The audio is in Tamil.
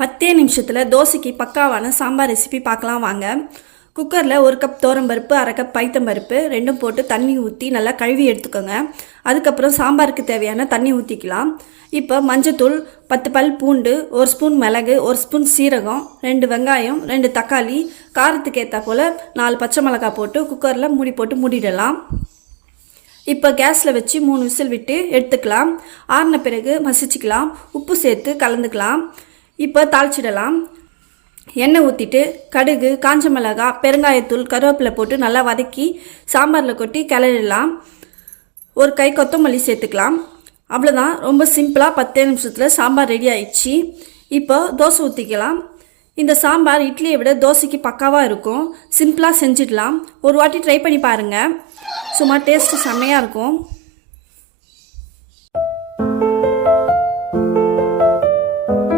10 நிமிஷத்தில் தோசைக்கு பக்காவான சாம்பார் ரெசிபி பார்க்கலாம் வாங்க. குக்கரில் 1 கப் பருப்பு, 1/2 கப் பைத்தம்பருப்பு ரெண்டும் போட்டு தண்ணி ஊற்றி நல்லா கழுவி எடுத்துக்கோங்க. அதுக்கப்புறம் சாம்பாருக்கு தேவையான தண்ணி ஊற்றிக்கலாம். இப்போ மஞ்சத்தூள், 10 பல் பூண்டு, 1 ஸ்பூன் மிளகு, 1 ஸ்பூன் சீரகம், 2 வெங்காயம், 2 தக்காளி, காரத்துக்கு ஏற்ற போல் 4 பச்சை மிளகாய் போட்டு குக்கரில் மூடி போட்டு மூடிடலாம். இப்போ கேஸில் வச்சு 3 விசில் விட்டு எடுத்துக்கலாம். ஆறின பிறகு மசிச்சுக்கலாம். உப்பு சேர்த்து கலந்துக்கலாம். இப்போ தாளிச்சிடலாம். எண்ணெய் ஊற்றிட்டு கடுகு, காஞ்ச மிளகாய், பெருங்காயத்தூள், கருவேப்பிலை போட்டு நல்லா வதக்கி சாம்பாரில் கொட்டி கிளறிடலாம். ஒரு கை கொத்தமல்லி சேர்த்துக்கலாம். அவ்வளோதான், ரொம்ப சிம்பிளாக 10 நிமிஷத்தில் சாம்பார் ரெடி ஆயிடுச்சு. இப்போ தோசை ஊற்றிக்கலாம். இந்த சாம்பார் இட்லியை விட தோசைக்கு பக்காவாக இருக்கும். சிம்பிளாக செஞ்சிடலாம். ஒரு வாட்டி ட்ரை பண்ணி பாருங்கள். சும்மா டேஸ்ட்டு செம்மையாக இருக்கும்.